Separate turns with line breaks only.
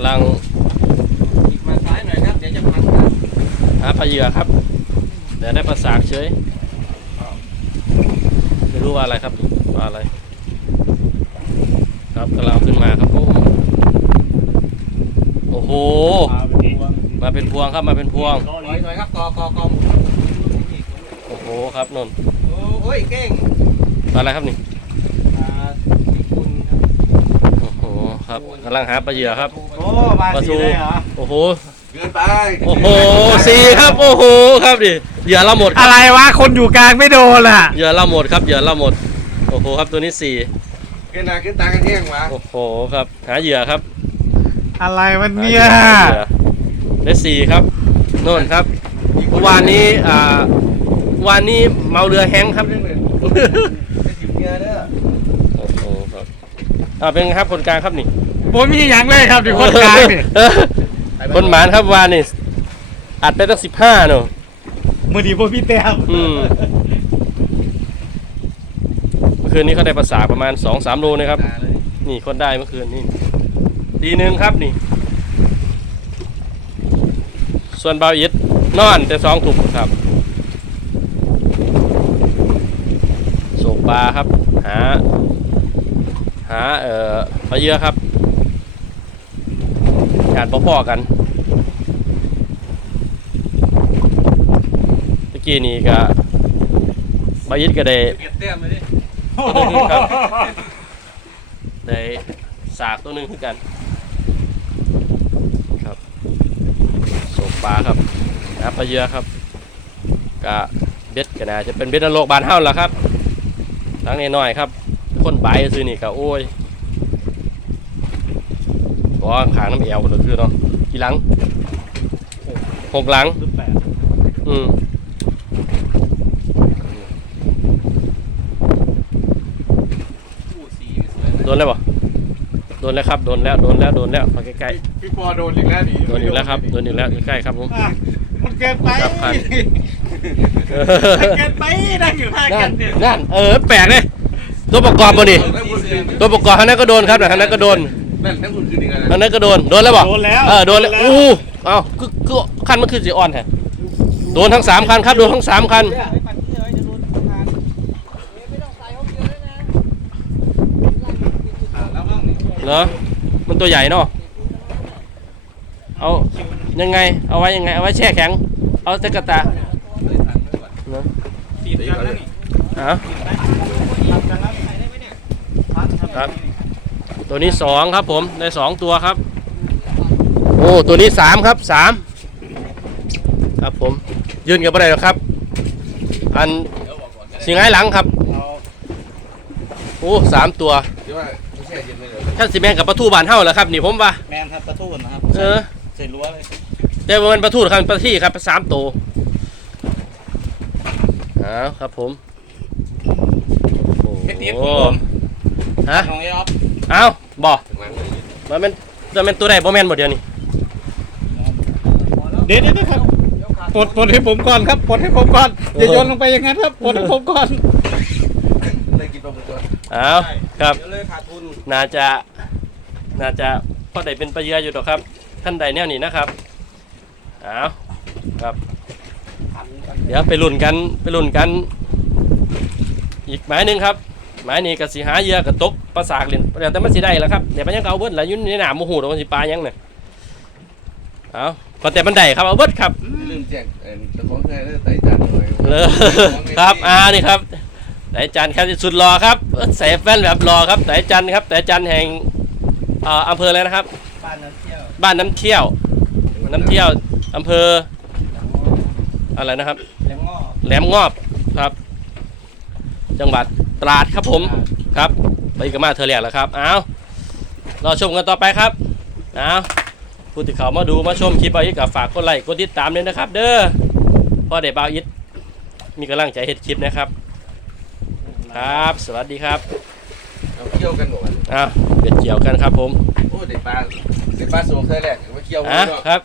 ำลัง
อีกมาซ้ายหน่อยครับ เดี๋ยวจะพังครับ
หาปลาเหยื่อครับ เดี๋ยวได้ปลาสากเฉยไม่รู้ว่าอะไรครับปลาอะไร ครับกำลังเอาขึ้นมาครับผมโอ้โห มาเป็นพวงครับมาเป็นพวง
ถอยหน่อยครับกอกอกอ
โอ้โหครับนนท์
โอ้ยเก่ง
ปลาอะไรครับนี่
อ่าสิคุณครับ
โอ้โหครับกำลังหาปลาเหยื่อครับ
โอ้มา
ปลา
สี
ทู
เลยเหรอ
โอ้โห
เกินไป
โอ้โหสี่ครับโอ้โหครับดิเหยื่อเราหมดค
อะ
รับ
ไรวะ คนอยู่กลางไม่โดนอะ
เหยื่อเราหมดครับเหยื่อเราหมดโอ้โหครับตัวนี้สี่
ขึ้นหน้าขึ้นตากันเที่ยงวะ
โอ้โหครับ หาเหยื่อครับ
อะไรวัน
หา
เนี้
เห
ย
ยื่อหาเหยื่อได้สี่ครับโน่นครับเมื่อวานนี้อ่าเมื่อวานนี้เมาเรือแห้งครับ
ไม่ถิบเงี้ยเด้อ
โอ้โหครับอ่าเป็นไงครับคนกลางครับนี่
ผมมีอย่างเลยครับที่คนกลางนี่
เออคนหมานครับวานนี่อัดไปตั้งสิบห้าเนอะ
มือดีพวกพี่แต้ม
อืมเมื่อคืนนี้เขาได้ประสาประมาณสองสามโลนะครับ นี่คนได้เมื่อคืนนี่ดีหนึ่งครับนี่ ส่วนเบาอิดนอนแต่สองถุกครับโศกปลาครับ หา หาเอ่อปลาเยอะครับ การพ่อๆกันตะกี้นี่ก็เบาอิดก็ได้
เก็บเต้มเลยดิ
ครับได้สากตัวหนึ่งคือกัน ครับโศกปลาครับหาปลาเยอะครับกะเบ็ดก็น่าจะเป็นเบ็ดนรกบานเฮ้าแล้วครับทั้งนี้น้อยๆครับ คนใบซื้อนี่ก็โอ้ย ก็ขางน้ำเอวคนละคือเนาะกี่หลังหกหลังอืม
อู้สีไม่สวยเลย
โดนแล้วบ่โดนแล้วครับ โดนแล้ว โดนแล้ว โดนแล้วมาใกล้
พี่ปอโดนอีกแล้วดิ
ๆโดนอยู่แล้วครับ โดนอยู่แล้วใกล้ๆครับผม
อะมันเกินไป
ครับพัน
มันเกินไปนั่งอยู่ข้าง
นั่
กันนเนี่ย
นั่น เออ แปลกเลยตัวประกอบบ่นี่
แล้วคุณคืน
ตัวประกอบทางนั้นก็โดนครับทางนั้นก็โดน
นั่นนั่นคุณคืนอีกแล้ว
ทางนั้นก็โดน โดนแล้วบ่
โดนแล้ว
เออโดนแล้ว อู้เอ้าคือคือคันมันคือสีอ่อนแท้โดนทั้งสามคันครับ โดนทั้งสามคัน
อ่าแล้วมั่งนี่
เหรอ มันตัวใหญ่เนาะ เอายังไง เอาไว้ยังไง เอาไว้แช่แข็ง เอาตะกะตา
เลยทันไม่ไหว
เนาะ
ติดกันแล้วนี่
อะครับ ตัวนี้สองครับผมได้สองตัวครับ โอ้ตัวนี้สามครับสามครับผมยืนกับอะไรหรอกครับ อันสิงไห้หลังครับ
เอา
โอ้สามตัว
เดี๋ยวว่าไม่ใช่เย็นเลยเหรอ
ท่านสิแมงกับปลาทูบานเฮ้าเหรอครับนี่ผมว่า
แมนครับประตูนะครับ
เออ
ใส่รั้วเลย
แต่ว่ามันปลาทูหรือครับปลาที่ครับสามตัวอ้าวครับผมโอ้โหฮะ
น้องเอฟ
เอ้าบอก
ถึงหลังเลย
มันเป็นมันเป็นตัวใดบ่แม่นหมดเดียวนี่
เดี๋ยวเดี๋ยวครับปลดปลดให้ผมก่อนครับปลดให้ผมก่อนอย่าโยนลงไปอย่างนั้นครับปลดให้ผมก่อน
เลยกินปลาหมึกก่อน
เอาครับ
เดี๋ยวเลยขาดทุน
น่าจะน่าจะพอได้เป็นปลาเยื่ออยู่ดอกครับท่านใดแนวนี้นะครับเอาครับ เดี๋ยวไปลุ่นกันไปลุ่นกัน อีกหมายหนึ่งครับ หมายนี้ก็สิหาเหยื่อกับตกปลาสากเล่นเดี๋ยวแต่มันสิได้แล้วครับเดี๋ยวมันยังเอาเบิดแล้วอยุ่ในหนามโมโหดอกมันสิปลายังเนี่ยเอาก็แต่มันได้ครับเอาเบิดครับ
ลืมแจ้งเอ่อเจ้าของเคยได้ไต่จานหน่อย
เลยครับอ่านี่ครับสายจันทร์ครับสุดรอครับใส่แว่นแบบรอครับสายจันทร์ครับสายจันทร์แห่งเอ่ออำเภออะไรนะครับ
บ้านน้ำเที่ยว
บ้านน้ำเที่ยว น้ำเที่ยวอำเภออะไรนะครับ
แหลมงอ
แหลมงอบครับ จังหวัด ตราดครับผมครับไปกันมาเธอแรกแล้วครับเอารอชมกันต่อไปครับเอาผู้ที่เขามาดูมาชมคลิปเอาอีกกับฝากกดไลค์กดติดตามด้วยนะครับ เด้อพ่อเด็กบ่าวอิทมีกำลังใจเฮ็ดคลิปนะครับ ครับ สวัสดีครับ
เอาเคี่ยวกันหมด
อ้าวเบ็ดเกี่ยวกันครับผม
โอ้เด็กปลาเด็กปลาสูงเคยแรกมาเคี่ยว
อะ
เนาะ
ครับ